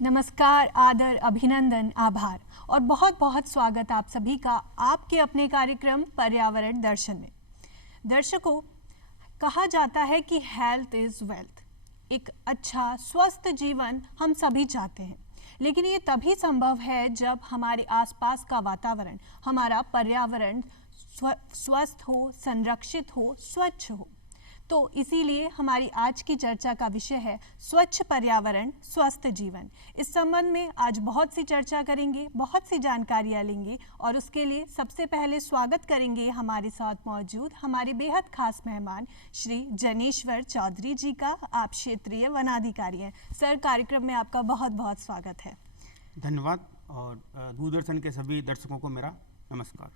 नमस्कार, आदर, अभिनंदन, आभार और बहुत बहुत स्वागत आप सभी का आपके अपने कार्यक्रम पर्यावरण दर्शन में। दर्शकों, कहा जाता है कि हेल्थ इज वेल्थ। एक अच्छा स्वस्थ जीवन हम सभी चाहते हैं, लेकिन ये तभी संभव है जब हमारे आसपास का वातावरण, हमारा पर्यावरण स्वस्थ हो, संरक्षित हो, स्वच्छ हो। तो इसीलिए हमारी आज की चर्चा का विषय है स्वच्छ पर्यावरण स्वस्थ जीवन। इस संबंध में आज बहुत सी चर्चा करेंगे, बहुत सी जानकारियां लेंगे और उसके लिए सबसे पहले स्वागत करेंगे हमारे साथ मौजूद हमारे बेहद खास मेहमान श्री जनेश्वर चौधरी जी का। आप क्षेत्रीय वनाधिकारी हैं। सर, कार्यक्रम में आपका बहुत बहुत स्वागत है। धन्यवाद और दूरदर्शन के सभी दर्शकों को मेरा नमस्कार।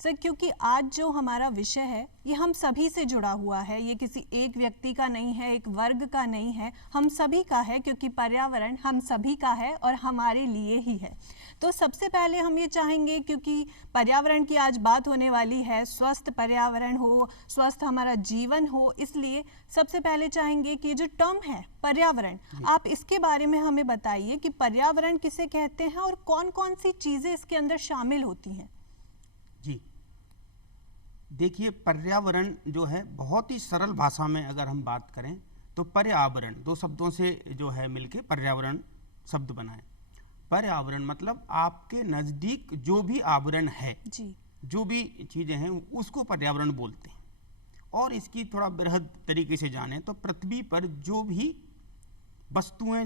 सर, क्योंकि आज जो हमारा विषय है ये हम सभी से जुड़ा हुआ है, ये किसी एक व्यक्ति का नहीं है, एक वर्ग का नहीं है, हम सभी का है, क्योंकि पर्यावरण हम सभी का है और हमारे लिए ही है। तो सबसे पहले हम ये चाहेंगे, क्योंकि पर्यावरण की आज बात होने वाली है, स्वस्थ पर्यावरण हो, स्वस्थ हमारा जीवन हो, इसलिए सबसे पहले चाहेंगे कि जो टर्म है पर्यावरण, आप इसके बारे में हमें बताइए कि पर्यावरण किसे कहते हैं और कौन कौन सी चीज़ें इसके अंदर शामिल होती हैं। जी देखिए, पर्यावरण जो है बहुत ही सरल भाषा में अगर हम बात करें तो पर्यावरण दो शब्दों से जो है मिलके पर्यावरण शब्द बना है। पर्यावरण मतलब आपके नज़दीक जो भी आवरण है जी, जो भी चीज़ें हैं उसको पर्यावरण बोलते हैं। और इसकी थोड़ा बृहद तरीके से जाने तो पृथ्वी पर जो भी वस्तुएं,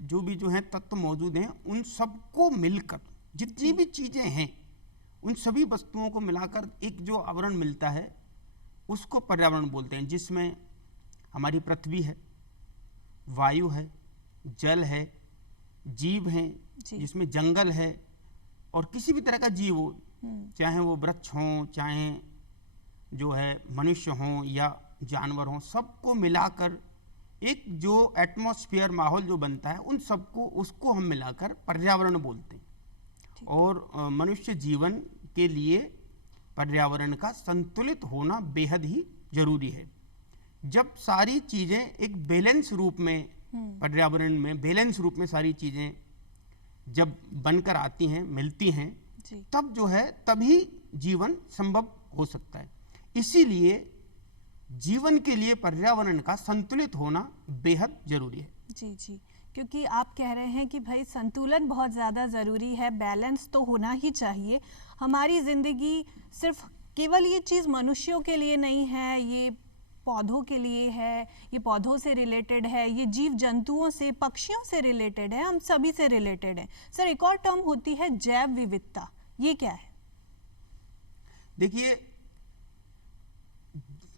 जो हैं तत्व मौजूद हैं, उन सबको मिलकर जितनी भी चीज़ें हैं उन सभी वस्तुओं को मिलाकर एक जो आवरण मिलता है उसको पर्यावरण बोलते हैं, जिसमें हमारी पृथ्वी है, वायु है, जल है, जीव हैं, जिसमें जंगल है और किसी भी तरह का जीव हो, चाहे वो वृक्ष हों, चाहे जो है मनुष्य हों या जानवर हों, सबको मिलाकर एक जो एटमॉस्फेयर, माहौल जो बनता है, उन सबको उसको हम मिलाकर पर्यावरण बोलते हैं। और मनुष्य जीवन के लिए पर्यावरण का संतुलित होना बेहद ही जरूरी है। जब सारी चीज़ें एक बैलेंस रूप में, पर्यावरण में बैलेंस रूप में सारी चीज़ें जब बनकर आती हैं, मिलती हैं, तब जो है तभी जीवन संभव हो सकता है। इसीलिए जीवन के लिए पर्यावरण का संतुलित होना बेहद जरूरी है। जी जी, क्योंकि आप कह रहे हैं कि भाई संतुलन बहुत ज़्यादा ज़रूरी है, बैलेंस तो होना ही चाहिए। हमारी ज़िंदगी सिर्फ केवल ये चीज़ मनुष्यों के लिए नहीं है, ये पौधों के लिए है, ये पौधों से रिलेटेड है, ये जीव जंतुओं से, पक्षियों से रिलेटेड है, हम सभी से रिलेटेड है। सर, एक और टर्म होती है जैव विविधता, ये क्या है? देखिए,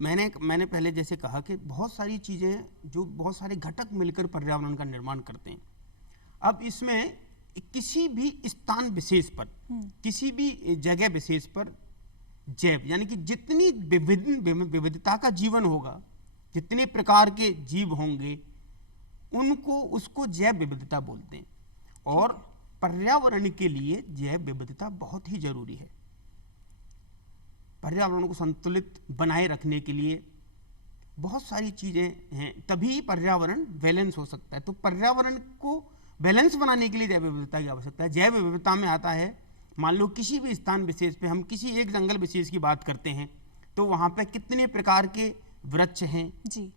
मैंने पहले जैसे कहा कि बहुत सारी चीज़ें, जो बहुत सारे घटक मिलकर पर्यावरण का निर्माण करते हैं। अब इसमें किसी भी स्थान विशेष पर, किसी भी जगह विशेष पर जैव, यानी कि जितनी विविधता का जीवन होगा, जितने प्रकार के जीव होंगे, उसको जैव विविधता बोलते हैं। और पर्यावरण के लिए जैव विविधता बहुत ही जरूरी है। पर्यावरण को संतुलित बनाए रखने के लिए बहुत सारी चीज़ें हैं, तभी पर्यावरण बैलेंस हो सकता है। तो पर्यावरण को बैलेंस बनाने के लिए जैव विविधता की आवश्यकता है। जैव विविधता में आता है, मान लो किसी भी स्थान विशेष पे हम किसी एक जंगल विशेष की बात करते हैं, तो वहाँ पे कितने प्रकार के वृक्ष हैं जी,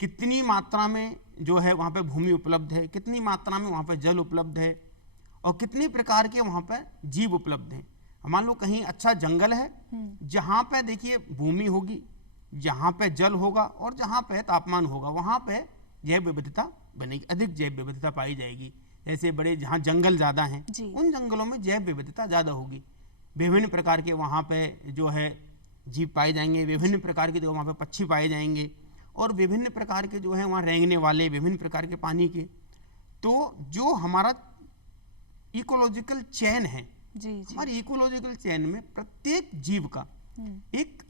कितनी मात्रा में जो है वहाँ पे भूमि उपलब्ध है, कितनी मात्रा में वहाँ पे जल उपलब्ध है और कितने प्रकार के वहाँ पे जीव उपलब्ध हैं। मान लो कहीं अच्छा जंगल है, जहाँ पे देखिए भूमि होगी, जहाँ पे जल होगा और जहाँ पे तापमान होगा, वहाँ पे जैव विविधता बनेगी, अधिक जैव विविधता पाई जाएगी। जैसे बड़े जहाँ जंगल ज़्यादा हैं, उन जंगलों में जैव विविधता ज़्यादा होगी। विभिन्न प्रकार के वहाँ पे जो है जीव पाए जाएंगे, विभिन्न प्रकार के जो वहाँ पे पक्षी पाए जाएंगे और विभिन्न प्रकार के जो है वहाँ रेंगने वाले, विभिन्न प्रकार के पानी के। तो जो हमारा इकोलॉजिकल चेन है, हमारी इकोलॉजिकल चेन में प्रत्येक जीव का एक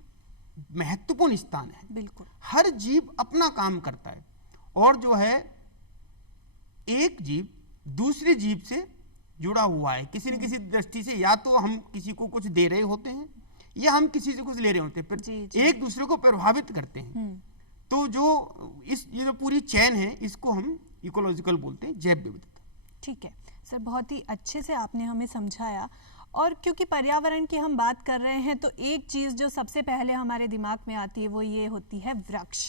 महत्वपूर्ण स्थान है। बिल्कुल, हर जीव अपना काम करता है और जो है एक जीव दूसरे जीव से जुड़ा हुआ है किसी न किसी दृष्टि से। या तो हम किसी को कुछ दे रहे होते हैं या हम किसी से कुछ ले रहे होते हैं, फिर एक दूसरे को प्रभावित करते हैं। तो जो ये जो पूरी चेन है, इसको हम इकोलॉजिकल बोलते हैं, जैव विविधता। ठीक है सर, बहुत ही अच्छे से आपने हमें समझाया। और क्योंकि पर्यावरण की हम बात कर रहे हैं तो एक चीज़ जो सबसे पहले हमारे दिमाग में आती है वो ये होती है वृक्ष।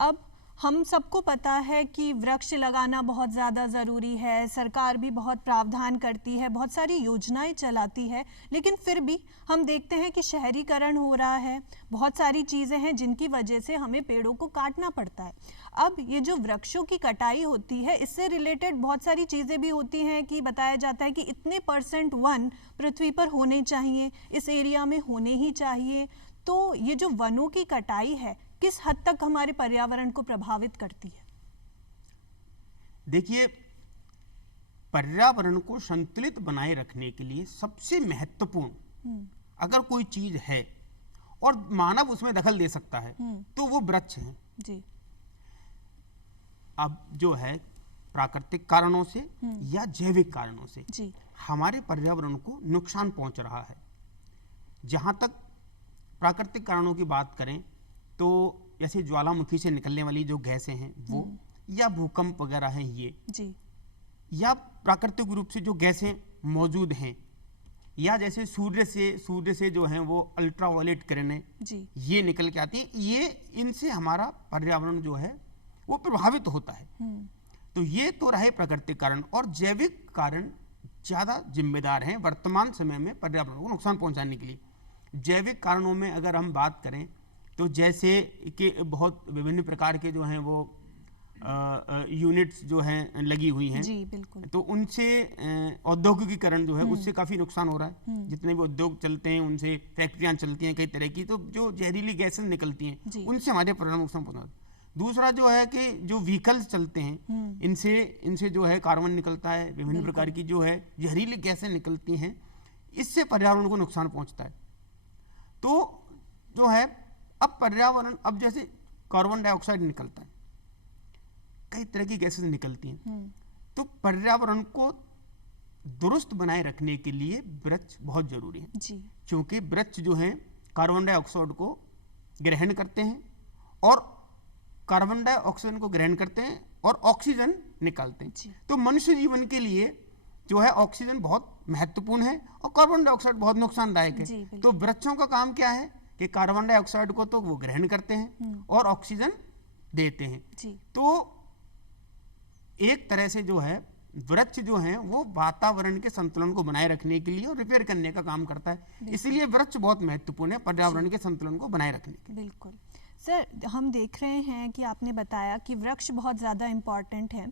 अब हम सबको पता है कि वृक्ष लगाना बहुत ज़्यादा ज़रूरी है, सरकार भी बहुत प्रावधान करती है, बहुत सारी योजनाएं चलाती है, लेकिन फिर भी हम देखते हैं कि शहरीकरण हो रहा है, बहुत सारी चीज़ें हैं जिनकी वजह से हमें पेड़ों को काटना पड़ता है। अब ये जो वृक्षों की कटाई होती है इससे रिलेटेड बहुत सारी चीज़ें भी होती हैं कि बताया जाता है कि इतने % वन पृथ्वी पर होने चाहिए, इस एरिया में होने ही चाहिए। तो ये जो वनों की कटाई है किस हद तक हमारे पर्यावरण को प्रभावित करती है? देखिए, पर्यावरण को संतुलित बनाए रखने के लिए सबसे महत्वपूर्ण अगर कोई चीज है और मानव उसमें दखल दे सकता है तो वो वृक्ष है जी। अब जो है प्राकृतिक कारणों से या जैविक कारणों से जी। हमारे पर्यावरण को नुकसान पहुंच रहा है। जहां तक प्राकृतिक कारणों की बात करें तो जैसे ज्वालामुखी से निकलने वाली जो गैसें हैं वो, या भूकंप वगैरह हैं ये जी। या प्राकृतिक रूप से जो गैसें मौजूद हैं, या जैसे सूर्य से जो हैं वो अल्ट्रावायलेट किरणें जी। ये निकल के आती हैं, ये इनसे हमारा पर्यावरण जो है वो प्रभावित होता है। तो ये तो रहे प्राकृतिक कारण, और जैविक कारण ज्यादा जिम्मेदार हैं वर्तमान समय में पर्यावरण को नुकसान पहुंचाने के लिए। जैविक कारणों में अगर हम बात करें तो जैसे कि बहुत विभिन्न प्रकार के जो हैं वो यूनिट्स जो हैं लगी हुई हैं जी, बिल्कुल। तो उनसे औद्योगिकीकरण जो है उससे काफी नुकसान हो रहा है। जितने भी उद्योग चलते हैं उनसे फैक्ट्रियां चलती हैं कई तरह की, तो जो जहरीली गैसें निकलती हैं उनसे हमारे पर्यावरण को नुकसान पहुंचता है। दूसरा जो है कि जो व्हीकल्स चलते हैं इनसे जो है कार्बन निकलता है, विभिन्न प्रकार की जो है जहरीली गैसें निकलती हैं, इससे पर्यावरण को नुकसान पहुंचता है। तो जो है अब पर्यावरण, अब जैसे कार्बन डाइऑक्साइड निकलता है, कई तरह की गैसेस निकलती हैं, तो पर्यावरण को दुरुस्त बनाए रखने के लिए वृक्ष बहुत जरूरी है जी। क्योंकि वृक्ष जो है कार्बन डाइऑक्साइड को ग्रहण करते हैं और कार्बन डाइऑक्साइड को ग्रहण करते हैं और ऑक्सीजन निकालते हैं। तो मनुष्य जीवन के लिए जो है ऑक्सीजन बहुत महत्वपूर्ण है और कार्बन डाइऑक्साइड बहुत नुकसानदायक है। तो वृक्षों का काम क्या है कि कार्बन डाइऑक्साइड को तो वो ग्रहण करते हैं और ऑक्सीजन देते हैं। तो एक तरह से जो है वृक्ष जो है वो वातावरण के संतुलन को बनाए रखने के लिए और रिपेयर करने का काम करता है। इसलिए वृक्ष बहुत महत्वपूर्ण है पर्यावरण के संतुलन को बनाए रखने के लिए। बिल्कुल सर, हम देख रहे हैं कि आपने बताया कि वृक्ष बहुत ज़्यादा इम्पॉर्टेंट है।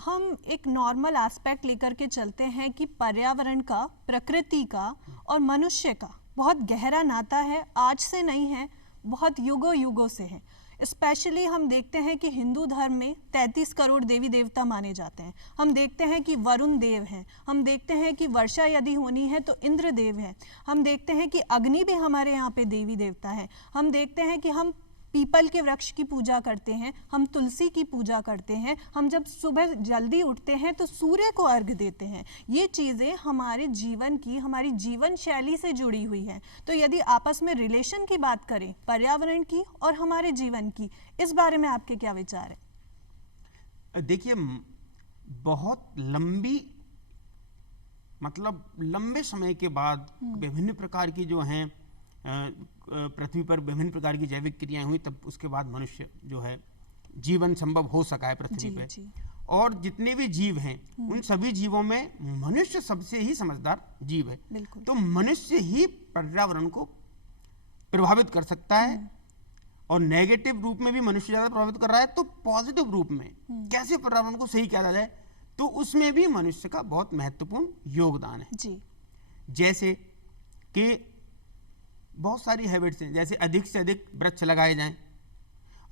हम एक नॉर्मल एस्पेक्ट लेकर के चलते हैं कि पर्यावरण का, प्रकृति का और मनुष्य का बहुत गहरा नाता है, आज से नहीं है, बहुत युगों युगों से है। स्पेशली हम देखते हैं कि हिंदू धर्म में 33 करोड़ देवी देवता माने जाते हैं। हम देखते हैं कि वरुण देव हैं, हम देखते हैं कि वर्षा यदि होनी है तो इंद्र देव है, हम देखते हैं कि अग्नि भी हमारे यहाँ पे देवी देवता है, हम देखते हैं कि हम पीपल के वृक्ष की पूजा करते हैं, हम तुलसी की पूजा करते हैं, हम जब सुबह जल्दी उठते हैं तो सूर्य को अर्घ्य देते हैं। ये चीज़ें हमारे जीवन की, हमारी जीवन शैली से जुड़ी हुई हैं। तो यदि आपस में रिलेशन की बात करें पर्यावरण की और हमारे जीवन की, इस बारे में आपके क्या विचार है? देखिए, बहुत लंबे समय के बाद विभिन्न प्रकार की जो हैं पृथ्वी पर विभिन्न प्रकार की जैविक क्रियाएं हुई, तब उसके बाद मनुष्य जो है जीवन संभव हो सका है पृथ्वी पे। और जितने भी जीव हैं उन सभी जीवों में मनुष्य सबसे ही समझदार जीव है। तो मनुष्य ही पर्यावरण को प्रभावित कर सकता है और नेगेटिव रूप में भी मनुष्य ज्यादा प्रभावित कर रहा है। तो पॉजिटिव रूप में कैसे पर्यावरण को सही किया जाए, तो उसमें भी मनुष्य का बहुत महत्वपूर्ण योगदान है। जैसे कि बहुत सारी हैबिट्स हैं, जैसे अधिक से अधिक वृक्ष लगाए जाएं,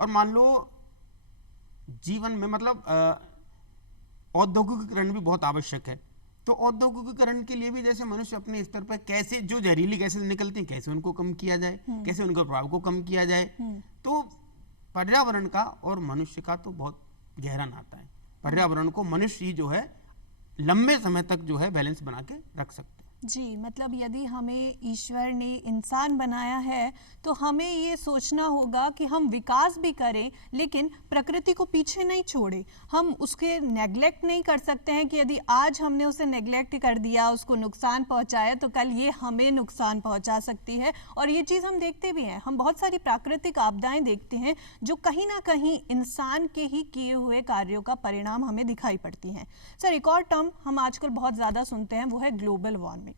और मान लो जीवन में औद्योगिकीकरण भी बहुत आवश्यक है। तो औद्योगिकीकरण के लिए भी जैसे मनुष्य अपने स्तर पर कैसे जो जहरीली गैसें निकलती हैं कैसे उनको कम किया जाए, कैसे उनके प्रभाव को कम किया जाए। तो पर्यावरण का और मनुष्य का तो बहुत गहरा नाता है। पर्यावरण को मनुष्य ही जो है लंबे समय तक जो है बैलेंस बना के रख सकते हैं। जी, मतलब यदि हमें ईश्वर ने इंसान बनाया है तो हमें ये सोचना होगा कि हम विकास भी करें लेकिन प्रकृति को पीछे नहीं छोड़े। हम उसके नेग्लेक्ट नहीं कर सकते हैं कि यदि आज हमने उसे नेग्लेक्ट कर दिया, उसको नुकसान पहुंचाया, तो कल ये हमें नुकसान पहुंचा सकती है। और ये चीज़ हम देखते भी हैं, हम बहुत सारी प्राकृतिक आपदाएं देखते हैं जो कहीं ना कहीं इंसान के ही किए हुए कार्यों का परिणाम हमें दिखाई पड़ती हैं। सर, एक और टर्म हम आजकल बहुत ज़्यादा सुनते हैं, वो है ग्लोबल वार्मिंग।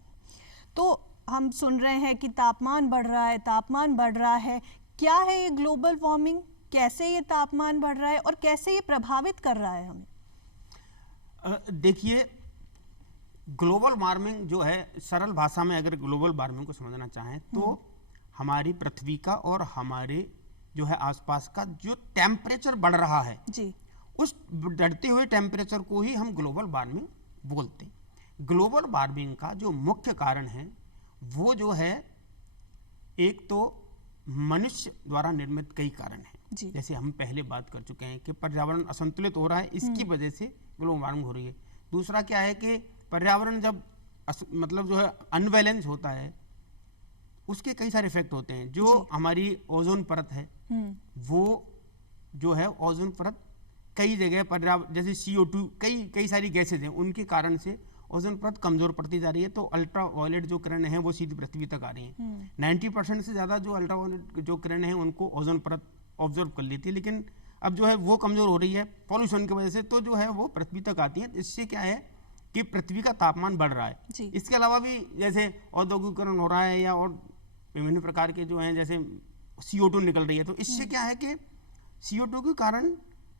तो हम सुन रहे हैं कि तापमान बढ़ रहा है, तापमान बढ़ रहा है। क्या है ये ग्लोबल वार्मिंग, कैसे ये तापमान बढ़ रहा है और कैसे ये प्रभावित कर रहा है हमें? देखिए, ग्लोबल वार्मिंग जो है, सरल भाषा में अगर ग्लोबल वार्मिंग को समझना चाहें तो हमारी पृथ्वी का और हमारे जो है आसपास का जो टेम्परेचर बढ़ रहा है जी, उस बढ़ते हुए टेम्परेचर को ही हम ग्लोबल वार्मिंग बोलते हैं। ग्लोबल वार्मिंग का जो मुख्य कारण है वो जो है, एक तो मनुष्य द्वारा निर्मित कई कारण हैं। जैसे हम पहले बात कर चुके हैं कि पर्यावरण असंतुलित हो रहा है, इसकी वजह से ग्लोबल वार्मिंग हो रही है। दूसरा क्या है कि पर्यावरण जब मतलब जो है अनबैलेंस होता है, उसके कई सारे इफेक्ट होते हैं। जो हमारी ओजोन परत है वो जो है, ओजोन परत कई जगह पर्यावरण जैसे CO2 कई सारी गैसेज हैं, उनके कारण से ओजोन परत कमजोर पड़ती जा रही है। तो अल्ट्रा वायलेट जो किरणें हैं वो सीधी पृथ्वी तक आ रही हैं। 90% से ज़्यादा जो अल्ट्रा वायलेट जो किरणें हैं उनको ओजोन परत ऑब्जर्व कर लेती है, लेकिन अब जो है वो कमजोर हो रही है पॉल्यूशन की वजह से, तो जो है वो पृथ्वी तक आती है। इससे क्या है कि पृथ्वी का तापमान बढ़ रहा है। इसके अलावा भी जैसे औद्योगिकरण हो रहा है या और विभिन्न प्रकार के जो हैं, जैसे CO2 निकल रही है, तो इससे क्या है कि CO2 के कारण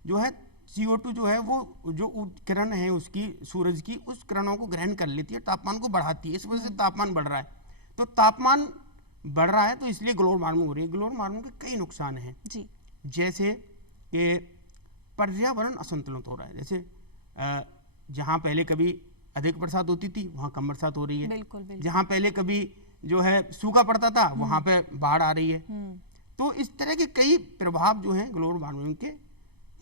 जो है, CO2 जो है वो जो किरण है उसकी, सूरज की, उस किरणों को ग्रहण कर लेती है, तापमान को बढ़ाती है। इस वजह से तापमान बढ़ रहा है। तो तापमान बढ़ रहा है तो इसलिए ग्लोबल वार्मिंग हो रही है। ग्लोबल वार्मिंग के कई नुकसान हैं जी, जैसे कि पर्यावरण असंतुलित हो रहा है। जैसे जहाँ पहले कभी अधिक बरसात होती थी वहाँ कम बरसात हो रही है। बिल्कुल। जहाँ पहले कभी जो है सूखा पड़ता था वहाँ पे बाढ़ आ रही है। तो इस तरह के कई प्रभाव जो हैं ग्लोबल वार्मिंग के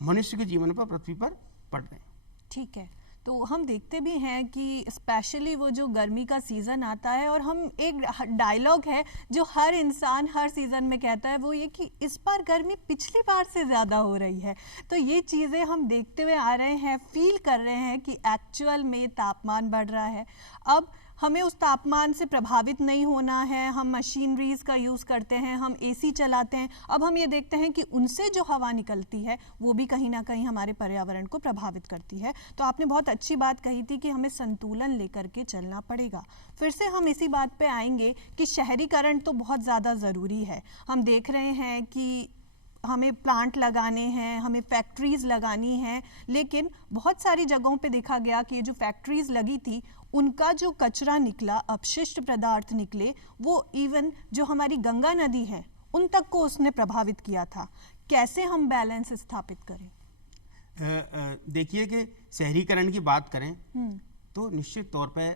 मनुष्य के जीवन पर, पृथ्वी पर पड़ रहे हैं। ठीक है, तो हम देखते भी हैं कि स्पेशली वो जो गर्मी का सीज़न आता है, और हम एक डायलॉग है जो हर इंसान हर सीज़न में कहता है, वो ये कि इस बार गर्मी पिछली बार से ज़्यादा हो रही है। तो ये चीज़ें हम देखते हुए आ रहे हैं, फील कर रहे हैं कि एक्चुअल में तापमान बढ़ रहा है। अब हमें उस तापमान से प्रभावित नहीं होना है। हम मशीनरीज का यूज़ करते हैं, हम AC चलाते हैं। अब हम ये देखते हैं कि उनसे जो हवा निकलती है वो भी कहीं ना कहीं हमारे पर्यावरण को प्रभावित करती है। तो आपने बहुत अच्छी बात कही थी कि हमें संतुलन लेकर के चलना पड़ेगा। फिर से हम इसी बात पे आएंगे कि शहरीकरण तो बहुत ज़्यादा ज़रूरी है। हम देख रहे हैं कि हमें प्लांट लगाने हैं, हमें फैक्ट्रीज़ लगानी हैं, लेकिन बहुत सारी जगहों पे देखा गया कि ये जो फैक्ट्रीज़ लगी थी उनका जो कचरा निकला, अपशिष्ट पदार्थ निकले, वो इवन जो हमारी गंगा नदी है उन तक को उसने प्रभावित किया था। कैसे हम बैलेंस स्थापित करें? देखिए कि शहरीकरण की बात करें तो निश्चित तौर पे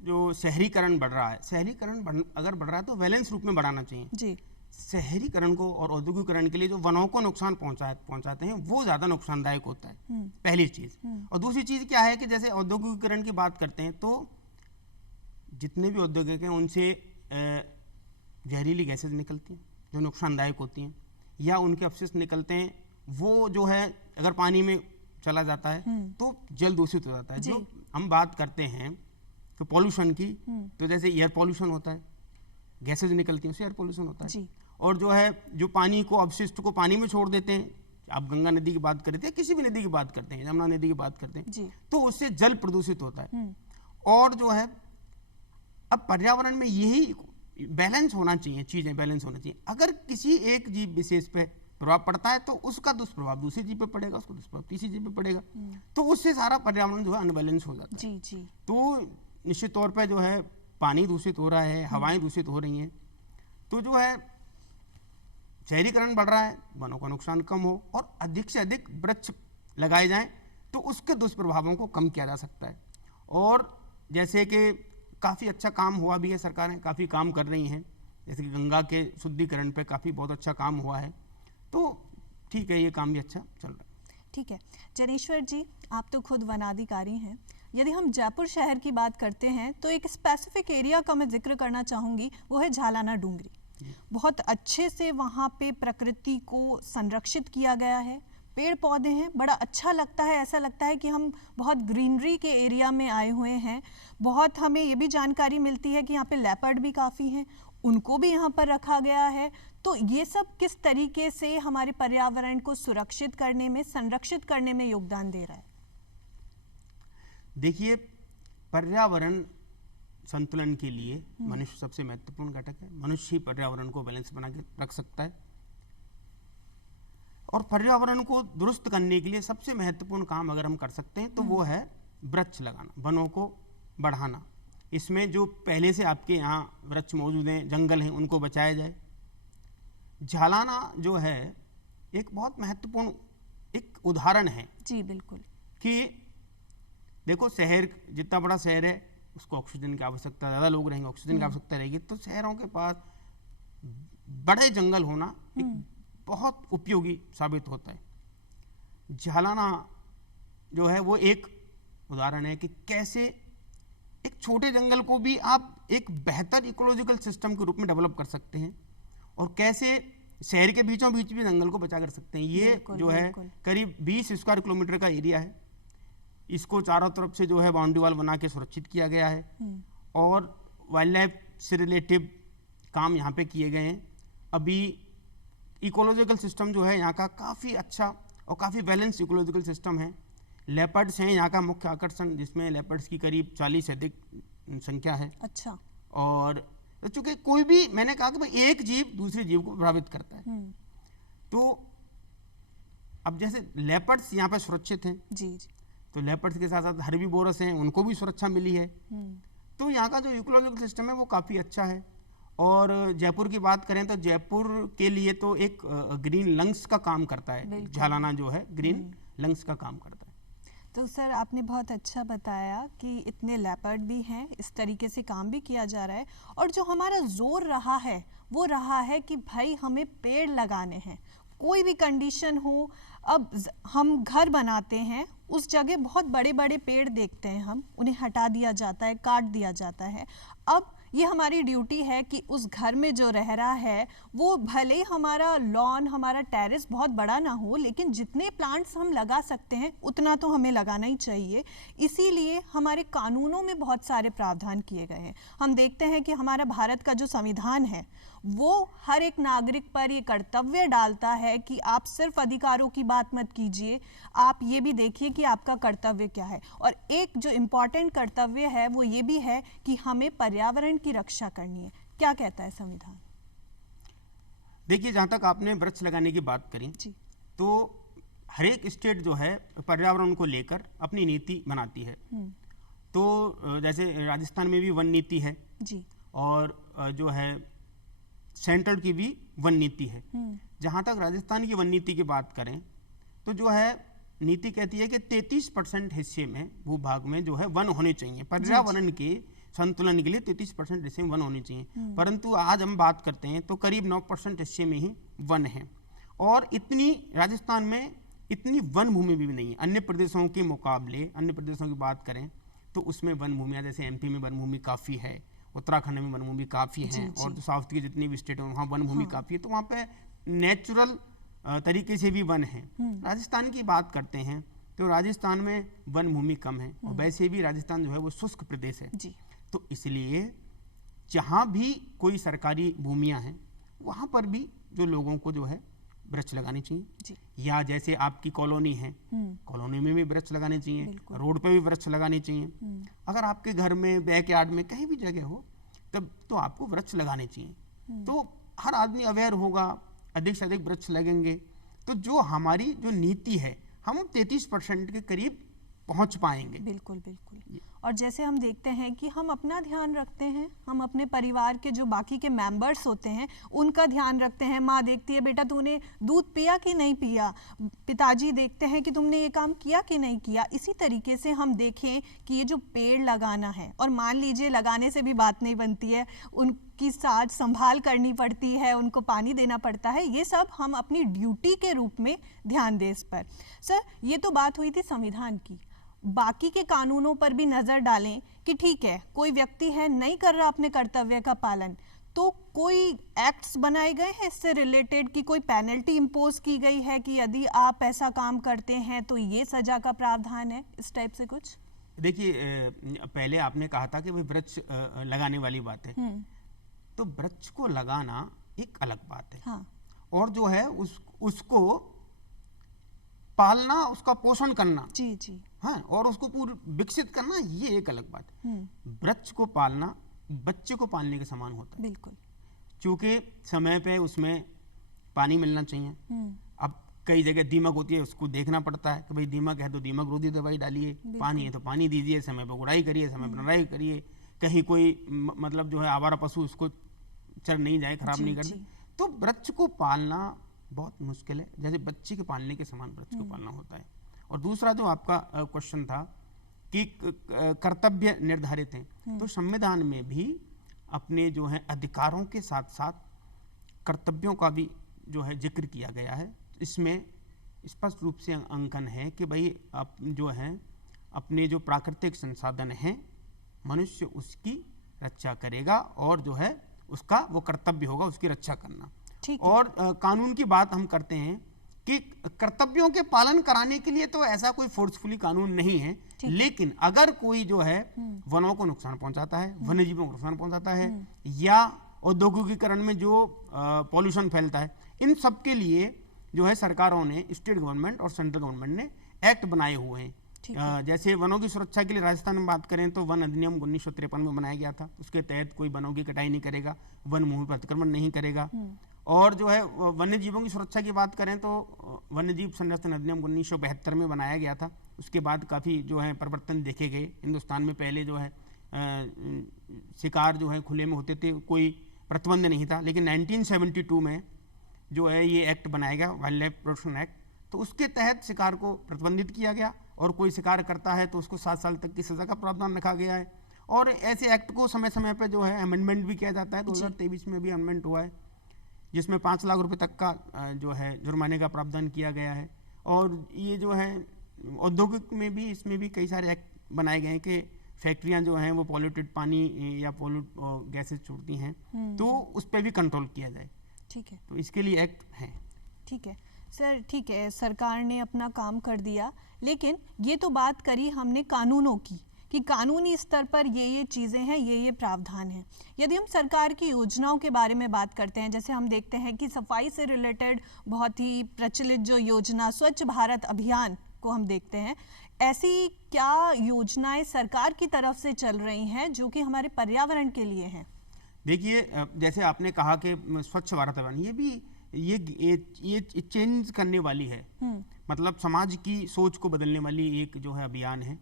जो शहरीकरण बढ़ रहा है, अगर बढ़ रहा है तो बैलेंस रूप में बढ़ाना चाहिए जी। शहरीकरण को और औद्योगिकरण के लिए जो वनों को नुकसान पहुंचाते हैं वो ज्यादा नुकसानदायक होता है, पहली चीज। और दूसरी चीज क्या है कि जैसे औद्योगिकरण की बात करते हैं तो जितने भी औद्योगिक हैं उनसे जहरीली गैसेज निकलती हैं जो नुकसानदायक होती हैं, या उनके अपशिष्ट निकलते हैं, वो जो है अगर पानी में चला जाता है तो जल दूषित हो जाता है। जो हम बात करते हैं तो पॉल्यूशन की, तो जैसे एयर पॉल्यूशन होता है, गैसेज निकलती हैं उससे एयर पॉल्यूशन होता है। और जो है जो पानी को, अपशिष्ट को पानी में छोड़ देते हैं, आप गंगा नदी की बात करते हैं, किसी भी नदी की बात करते हैं, यमुना नदी की बात करते हैं, तो उससे जल प्रदूषित होता है। और जो है अब पर्यावरण में यही बैलेंस होना चाहिए, चीजें बैलेंस होना चाहिए। अगर किसी एक जीव विशेष पे प्रभाव पड़ता है तो उसका दुष्प्रभाव दूसरे जीव पे पड़ेगा, उसका दुष्प्रभाव तीसरे जीव पे पड़ेगा, तो उससे सारा पर्यावरण जो है अनबैलेंस हो जाता है। जी। तो निश्चित तौर पर जो है पानी दूषित हो रहा है, हवाएं दूषित हो रही हैं, तो जो है शहरीकरण बढ़ रहा है, वनों का नुकसान कम हो और अधिक से अधिक वृक्ष लगाए जाएं तो उसके दुष्प्रभावों को कम किया जा सकता है। और जैसे कि काफ़ी अच्छा काम हुआ भी है, सरकारें काफ़ी काम कर रही हैं, जैसे कि गंगा के शुद्धिकरण पे काफ़ी बहुत अच्छा काम हुआ है, तो ठीक है, ये काम भी अच्छा चल रहा है। ठीक है जनेश्वर जी, आप तो खुद वनाधिकारी हैं। यदि हम जयपुर शहर की बात करते हैं तो एक स्पेसिफिक एरिया का मैं जिक्र करना चाहूँगी, वो है झालाना डूंगरी। बहुत अच्छे से वहाँ पे प्रकृति को संरक्षित किया गया है, पेड़ पौधे हैं, बड़ा अच्छा लगता है, ऐसा लगता है कि हम बहुत ग्रीनरी के एरिया में आए हुए हैं। बहुत हमें ये भी जानकारी मिलती है कि यहाँ पे लेपर्ड भी काफ़ी हैं, उनको भी यहाँ पर रखा गया है। तो ये सब किस तरीके से हमारे पर्यावरण को सुरक्षित करने में, संरक्षित करने में योगदान दे रहा है? देखिए, पर्यावरण संतुलन के लिए मनुष्य सबसे महत्वपूर्ण घटक है। मनुष्य ही पर्यावरण को बैलेंस बना के रख सकता है, और पर्यावरण को दुरुस्त करने के लिए सबसे महत्वपूर्ण काम अगर हम कर सकते हैं तो वो है वृक्ष लगाना, वनों को बढ़ाना। इसमें जो पहले से आपके यहाँ वृक्ष मौजूद हैं, जंगल हैं, उनको बचाया जाए। झालाना जो है एक बहुत महत्वपूर्ण एक उदाहरण है जी बिल्कुल, कि देखो, शहर जितना बड़ा शहर है उसको ऑक्सीजन की आवश्यकता, ज़्यादा लोग रहेंगे, ऑक्सीजन की आवश्यकता रहेगी, तो शहरों के पास बड़े जंगल होना एक बहुत उपयोगी साबित होता है। झालाना जो है वो एक उदाहरण है कि कैसे एक छोटे जंगल को भी आप एक बेहतर इकोलॉजिकल सिस्टम के रूप में डेवलप कर सकते हैं, और कैसे शहर के बीचों बीच भी जंगल को बचा कर सकते हैं। ये जो है करीब 20 स्क्वायर किलोमीटर का एरिया है, इसको चारों तरफ से जो है बाउंड्री वाल बना के सुरक्षित किया गया है, और वाइल्ड लाइफ से रिलेटिव काम यहाँ पे किए गए हैं। अभी इकोलॉजिकल सिस्टम जो है यहाँ का काफ़ी अच्छा और काफ़ी बैलेंस इकोलॉजिकल सिस्टम है। लेपर्ड्स हैं यहाँ का मुख्य आकर्षण, जिसमें लेपर्ड्स की करीब 40 से अधिक संख्या है। अच्छा। और चूंकि कोई भी, मैंने कहा कि भाई एक जीव दूसरे जीव को प्रभावित करता है, तो अब जैसे लेपर्ड्स यहाँ पे सुरक्षित हैं जी जी, तो लेपर्ड्स के साथ साथ हर्बीवोरस हैं, उनको भी सुरक्षा मिली है। तो यहाँ का जो इकोलॉजिकल सिस्टम है वो काफ़ी अच्छा है। और जयपुर की बात करें तो जयपुर के लिए तो एक ग्रीन लंग्स का काम करता है, झालाना जो है ग्रीन लंग्स का काम करता है। तो सर आपने बहुत अच्छा बताया कि इतने लेपर्ड भी हैं, इस तरीके से काम भी किया जा रहा है, और जो हमारा जोर रहा है वो रहा है कि भाई हमें पेड़ लगाने हैं, कोई भी कंडीशन हो। अब हम घर बनाते हैं, उस जगह बहुत बड़े बड़े पेड़ देखते हैं, हम उन्हें हटा दिया जाता है, काट दिया जाता है। अब ये हमारी ड्यूटी है कि उस घर में जो रह रहा है वो भले हमारा लॉन, हमारा टेरेस बहुत बड़ा ना हो, लेकिन जितने प्लांट्स हम लगा सकते हैं उतना तो हमें लगाना ही चाहिए। इसीलिए हमारे कानूनों में बहुत सारे प्रावधान किए गए हैं। हम देखते हैं कि हमारा भारत का जो संविधान है वो हर एक नागरिक पर ये कर्तव्य डालता है कि आप सिर्फ अधिकारों की बात मत कीजिए, आप ये भी देखिए कि आपका कर्तव्य क्या है। और एक जो इम्पॉर्टेंट कर्तव्य है वो ये भी है कि हमें पर्यावरण की रक्षा करनी है। क्या कहता है संविधान? देखिए, जहाँ तक आपने वृक्ष लगाने की बात करी जी, तो हर एक स्टेट जो है पर्यावरण को लेकर अपनी नीति बनाती है। तो जैसे राजस्थान में भी वन नीति है जी, और जो है सेंट्रल की भी वन नीति है। जहाँ तक राजस्थान की वन नीति की बात करें तो जो है नीति कहती है कि 33% हिस्से में, भूभाग में जो है वन होने चाहिए। पर्यावरण के संतुलन के लिए 33% हिस्से में वन होने चाहिए, परंतु आज हम बात करते हैं तो करीब 9% हिस्से में ही वन है। और इतनी राजस्थान में इतनी वन भूमि भी नहीं है। अन्य प्रदेशों के मुकाबले, अन्य प्रदेशों की बात करें तो उसमें वन भूमियाँ, जैसे एमपी में वन भूमि काफ़ी है, उत्तराखंड में वन भूमि काफ़ी है, और जो साउथ की जितनी भी स्टेट है वहाँ वन भूमि काफ़ी है। तो वहाँ पे नेचुरल तरीके से भी वन है। राजस्थान की बात करते हैं तो राजस्थान में वन भूमि कम है, और वैसे भी राजस्थान जो है वो शुष्क प्रदेश है जी। तो इसलिए जहाँ भी कोई सरकारी भूमियाँ हैं वहाँ पर भी जो लोगों को जो है वृक्ष लगाने चाहिए जी। या जैसे आपकी कॉलोनी है, कॉलोनी में भी वृक्ष लगाने चाहिए, रोड पे भी वृक्ष लगाने चाहिए। अगर आपके घर में, बैकयार्ड में, कहीं भी जगह हो तब तो आपको वृक्ष लगाने चाहिए। तो हर आदमी अवेयर होगा, अधिक से अधिक वृक्ष लगेंगे तो जो हमारी जो नीति है हम 33% के करीब पहुंच पाएंगे। बिल्कुल बिल्कुल। और जैसे हम देखते हैं कि हम अपना ध्यान रखते हैं, हम अपने परिवार के जो बाकी के मेंबर्स होते हैं उनका ध्यान रखते हैं। माँ देखती है बेटा तूने दूध पिया कि नहीं पिया, पिताजी देखते हैं कि तुमने ये काम किया कि नहीं किया। इसी तरीके से हम देखें कि ये जो पेड़ लगाना है, और मान लीजिए लगाने से भी बात नहीं बनती है, उनकी साज संभाल करनी पड़ती है, उनको पानी देना पड़ता है, ये सब हम अपनी ड्यूटी के रूप में ध्यान दें इस पर। सर, ये तो बात हुई थी संविधान की, बाकी के कानूनों पर भी नजर डालें कि ठीक है कोई व्यक्ति है नहीं कर रहा अपने कर्तव्य का पालन, तो कोई एक्ट्स बनाए गए हैं इससे रिलेटेड कि कोई पेनल्टी इम्पोज की गई है कि यदि आप ऐसा काम करते हैं तो ये सजा का प्रावधान है, इस टाइप से कुछ? देखिए, पहले आपने कहा था कि भाई वृक्ष लगाने वाली बात है, तो वृक्ष को लगाना एक अलग बात है। हाँ। और जो है उसको पालना, उसका पोषण करना, जी जी, हाँ, और उसको पूर्ण विकसित करना, ये एक अलग बात है। वृक्ष को पालना बच्चे को पालने के समान होता है। बिल्कुल। क्योंकि समय पे उसमें पानी मिलना चाहिए। अब कई जगह दीमक होती है, उसको देखना पड़ता है कि भाई दीमक है तो दीमक रोधी दवाई डालिए, पानी है तो पानी दीजिए, समय पे गुड़ाई करिए, समय पे नराई करिए, कहीं कोई मतलब जो है आवारा पशु उसको चर नहीं जाए, खराब नहीं कर दे। तो वृक्ष को पालना बहुत मुश्किल है, जैसे बच्चे के पालने के समान वृक्ष को पालना होता है। और दूसरा जो आपका क्वेश्चन था कि कर्तव्य निर्धारित हैं, तो संविधान में भी अपने जो है अधिकारों के साथ साथ कर्तव्यों का भी जो है जिक्र किया गया है। इसमें स्पष्ट रूप से अंकन है कि भाई आप जो है अपने जो प्राकृतिक संसाधन हैं, मनुष्य उसकी रक्षा करेगा और जो है उसका वो कर्तव्य होगा उसकी रक्षा करना। और कानून की बात हम करते हैं कि कर्तव्यों के पालन कराने के लिए तो ऐसा कोई फोर्सफुली कानून नहीं है, लेकिन अगर कोई जो है वनों को नुकसान पहुंचाता है, वन्य जीवों को नुकसान पहुंचाता है, या औद्योगिकीकरण में जो पॉल्यूशन फैलता है, इन सब के लिए जो है सरकारों ने, स्टेट गवर्नमेंट और सेंट्रल गवर्नमेंट ने एक्ट बनाए हुए हैं। जैसे वनों की सुरक्षा के लिए राजस्थान में बात करें तो वन अधिनियम 1953 में बनाया गया था। उसके तहत कोई वनों की कटाई नहीं करेगा, वन भूमि पर अतिक्रमण नहीं करेगा। और जो है वन्य जीवों की सुरक्षा की बात करें तो वन्य जीव संरक्षण अधिनियम 1972 में बनाया गया था। उसके बाद काफ़ी जो है परिवर्तन देखे गए। हिंदुस्तान में पहले जो है शिकार जो है खुले में होते थे, कोई प्रतिबंध नहीं था, लेकिन 1972 में जो है ये एक्ट बनाया गया, वाइल्ड लाइफ प्रोटेक्शन एक्ट। तो उसके तहत शिकार को प्रतिबंधित किया गया, और कोई शिकार करता है तो उसको 7 साल तक की सजा का प्रावधान रखा गया है। और ऐसे एक्ट को समय समय पर जो है अमेंडमेंट भी किया जाता है। 2023 में भी अमेंडमेंट हुआ है, जिसमें 5 लाख रुपए तक का जो है जुर्माने का प्रावधान किया गया है। और ये जो है औद्योगिक में भी, इसमें भी कई सारे एक्ट बनाए गए हैं कि फैक्ट्रियां जो हैं वो पॉल्यूटेड पानी या पॉल्यूट गैसेस छोड़ती हैं, तो उस पर भी कंट्रोल किया जाए। ठीक है, तो इसके लिए एक्ट हैं। ठीक है सर, ठीक है, सरकार ने अपना काम कर दिया, लेकिन ये तो बात करी हमने कानूनों की कि कानूनी स्तर पर ये चीज़ें हैं, ये प्रावधान हैं। यदि हम सरकार की योजनाओं के बारे में बात करते हैं, जैसे हम देखते हैं कि सफाई से रिलेटेड बहुत ही प्रचलित जो योजना स्वच्छ भारत अभियान को हम देखते हैं, ऐसी क्या योजनाएं सरकार की तरफ से चल रही हैं जो कि हमारे पर्यावरण के लिए हैं? देखिए, जैसे आपने कहा कि स्वच्छ भारत अभियान, ये भी ये चेंज करने वाली है, मतलब समाज की सोच को बदलने वाली एक जो है अभियान है।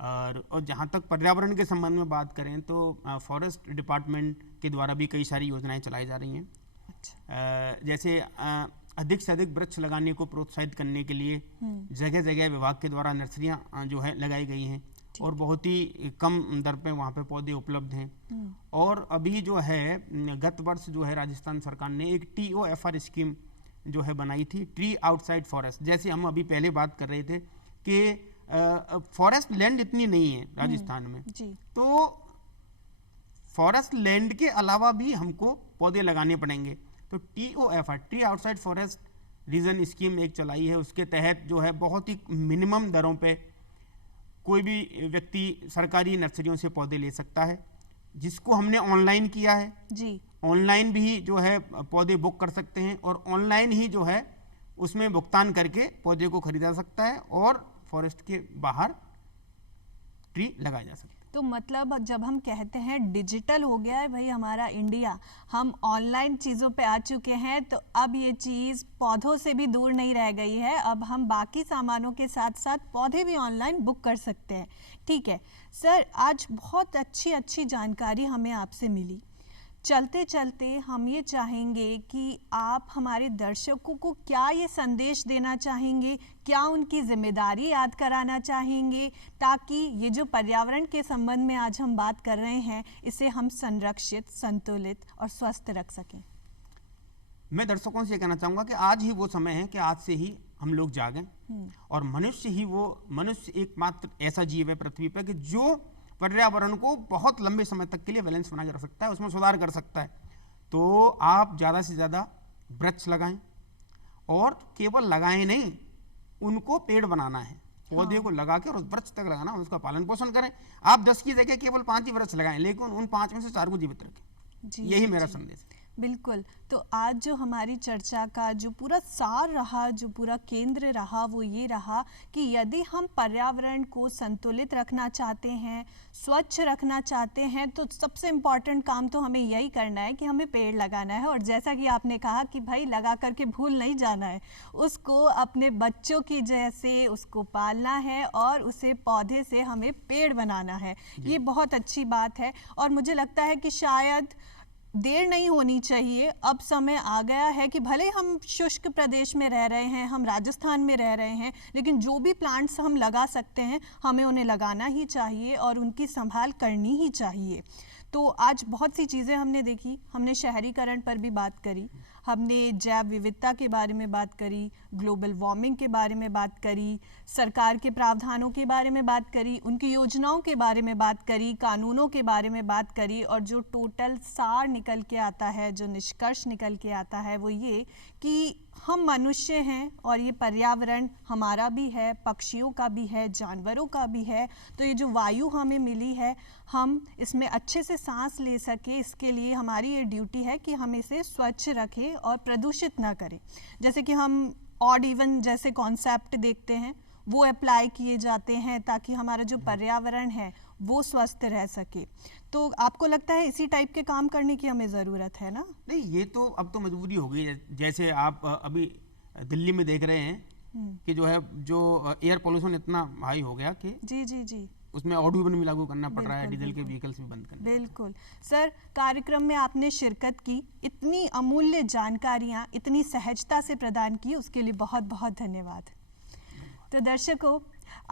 और जहाँ तक पर्यावरण के संबंध में बात करें तो फॉरेस्ट डिपार्टमेंट के द्वारा भी कई सारी योजनाएं चलाई जा रही हैं। अच्छा। जैसे अधिक से अधिक वृक्ष लगाने को प्रोत्साहित करने के लिए जगह जगह विभाग के द्वारा नर्सरियाँ जो है लगाई गई हैं, और बहुत ही कम दर पे वहाँ पे पौधे उपलब्ध हैं। और अभी जो है गत वर्ष जो है राजस्थान सरकार ने एक TOFR स्कीम जो है बनाई थी, ट्री आउटसाइड फॉरेस्ट। जैसे हम अभी पहले बात कर रहे थे कि फॉरेस्ट लैंड इतनी नहीं है राजस्थान में, तो फॉरेस्ट लैंड के अलावा भी हमको पौधे लगाने पड़ेंगे। तो TOFR, tree outside forest region scheme एक चलाई है। उसके तहत जो है बहुत ही मिनिमम दरों पे कोई भी व्यक्ति सरकारी नर्सरियों से पौधे ले सकता है, जिसको हमने ऑनलाइन किया है जी। ऑनलाइन भी जो है पौधे बुक कर सकते हैं, और ऑनलाइन ही जो है उसमें भुगतान करके पौधे को खरीदा सकता है, और फॉरेस्ट के बाहर ट्री लगाए जा सकते हैं। तो मतलब जब हम कहते हैं डिजिटल हो गया है भाई हमारा इंडिया, हम ऑनलाइन चीज़ों पे आ चुके हैं, तो अब ये चीज़ पौधों से भी दूर नहीं रह गई है। अब हम बाकी सामानों के साथ साथ पौधे भी ऑनलाइन बुक कर सकते हैं। ठीक है सर, आज बहुत अच्छी जानकारी हमें आपसे मिली। चलते चलते हम ये चाहेंगे कि आप हमारे दर्शकों को क्या ये संदेश देना चाहेंगे, क्या उनकी जिम्मेदारी याद कराना चाहेंगे, ताकि ये जो पर्यावरण के संबंध में आज हम बात कर रहे हैं इसे हम संरक्षित, संतुलित और स्वस्थ रख सकें। मैं दर्शकों से ये कहना चाहूँगा कि आज ही वो समय है कि आज से ही हम लोग जागें, और मनुष्य एकमात्र ऐसा जीव है पृथ्वी पर कि जो पर्यावरण को बहुत लंबे समय तक के लिए बैलेंस बना के रख सकता है, उसमें सुधार कर सकता है। तो आप ज़्यादा से ज़्यादा वृक्ष लगाएं, और केवल लगाएं नहीं, उनको पेड़ बनाना है। पौधे को लगा के और उस वृक्ष तक लगाना, उसका पालन पोषण करें। आप 10 की जगह केवल 5 ही वृक्ष लगाएं, लेकिन उन 5 में से 4 को जीवित रखें। यही मेरा संदेश है। बिल्कुल। तो आज जो हमारी चर्चा का जो पूरा सार रहा, जो पूरा केंद्र रहा, वो ये रहा कि यदि हम पर्यावरण को संतुलित रखना चाहते हैं, स्वच्छ रखना चाहते हैं, तो सबसे इम्पॉर्टेंट काम तो हमें यही करना है कि हमें पेड़ लगाना है। और जैसा कि आपने कहा कि भाई लगा करके भूल नहीं जाना है, उसको अपने बच्चों की जैसे उसको पालना है और उसे पौधे से हमें पेड़ बनाना है। ये बहुत अच्छी बात है, और मुझे लगता है कि शायद देर नहीं होनी चाहिए। अब समय आ गया है कि भले हम शुष्क प्रदेश में रह रहे हैं, हम राजस्थान में रह रहे हैं, लेकिन जो भी प्लांट्स हम लगा सकते हैं हमें उन्हें लगाना ही चाहिए और उनकी संभाल करनी ही चाहिए। तो आज बहुत सी चीज़ें हमने देखी, हमने शहरीकरण पर भी बात करी, हमने जैव विविधता के बारे में बात करी, ग्लोबल वार्मिंग के बारे में बात करी, सरकार के प्रावधानों के बारे में बात करी, उनकी योजनाओं के बारे में बात करी, कानूनों के बारे में बात करी, और जो टोटल सार निकल के आता है, जो निष्कर्ष निकल के आता है, वो ये कि हम मनुष्य हैं और ये पर्यावरण हमारा भी है, पक्षियों का भी है, जानवरों का भी है। तो ये जो वायु हमें मिली है, हम इसमें अच्छे से सांस ले सके, इसके लिए हमारी ये ड्यूटी है कि हम इसे स्वच्छ रखें और प्रदूषित ना करें। जैसे कि हम ऑड इवन जैसे कॉन्सेप्ट देखते हैं, वो अप्लाई किए जाते हैं ताकि हमारा जो पर्यावरण है वो स्वस्थ रह सके। तो आपको लगता है इसी टाइप के काम करने की हमें ज़रूरत है ना? नहीं, ये तो अब तो मजबूरी हो गई है। जैसे आप अभी दिल्ली में देख रहे हैं कि जो एयर पोल्यूशन इतना हाई हो गया कि जी उसमें ऑड इवन भी लागू करना पड़ रहा है, डीजल के व्हीकल्स भी बंद करना। बिल्कुल सर, कार्यक्रम में आपने शिरकत की, इतनी अमूल्य जानकारियाँ इतनी सहजता से प्रदान की, उसके लिए बहुत बहुत धन्यवाद। तो दर्शकों,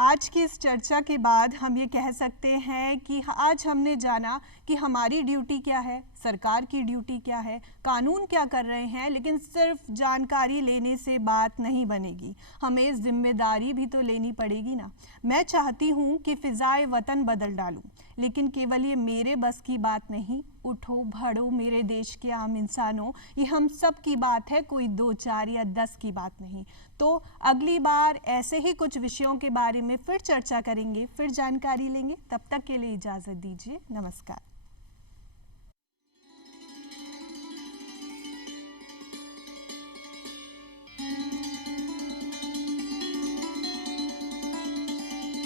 आज की इस चर्चा के बाद हम ये कह सकते हैं कि आज हमने जाना कि हमारी ड्यूटी क्या है, सरकार की ड्यूटी क्या है, कानून क्या कर रहे हैं, लेकिन सिर्फ जानकारी लेने से बात नहीं बनेगी, हमें जिम्मेदारी भी तो लेनी पड़ेगी ना। मैं चाहती हूँ कि फ़िज़ाए वतन बदल डालूँ, लेकिन केवल ये मेरे बस की बात नहीं। उठो बढ़ो मेरे देश के आम इंसानों, ये हम सब की बात है, कोई 2, 4 या 10 की बात नहीं। तो अगली बार ऐसे ही कुछ विषयों के बारे में फिर चर्चा करेंगे, फिर जानकारी लेंगे। तब तक के लिए इजाज़त दीजिए, नमस्कार।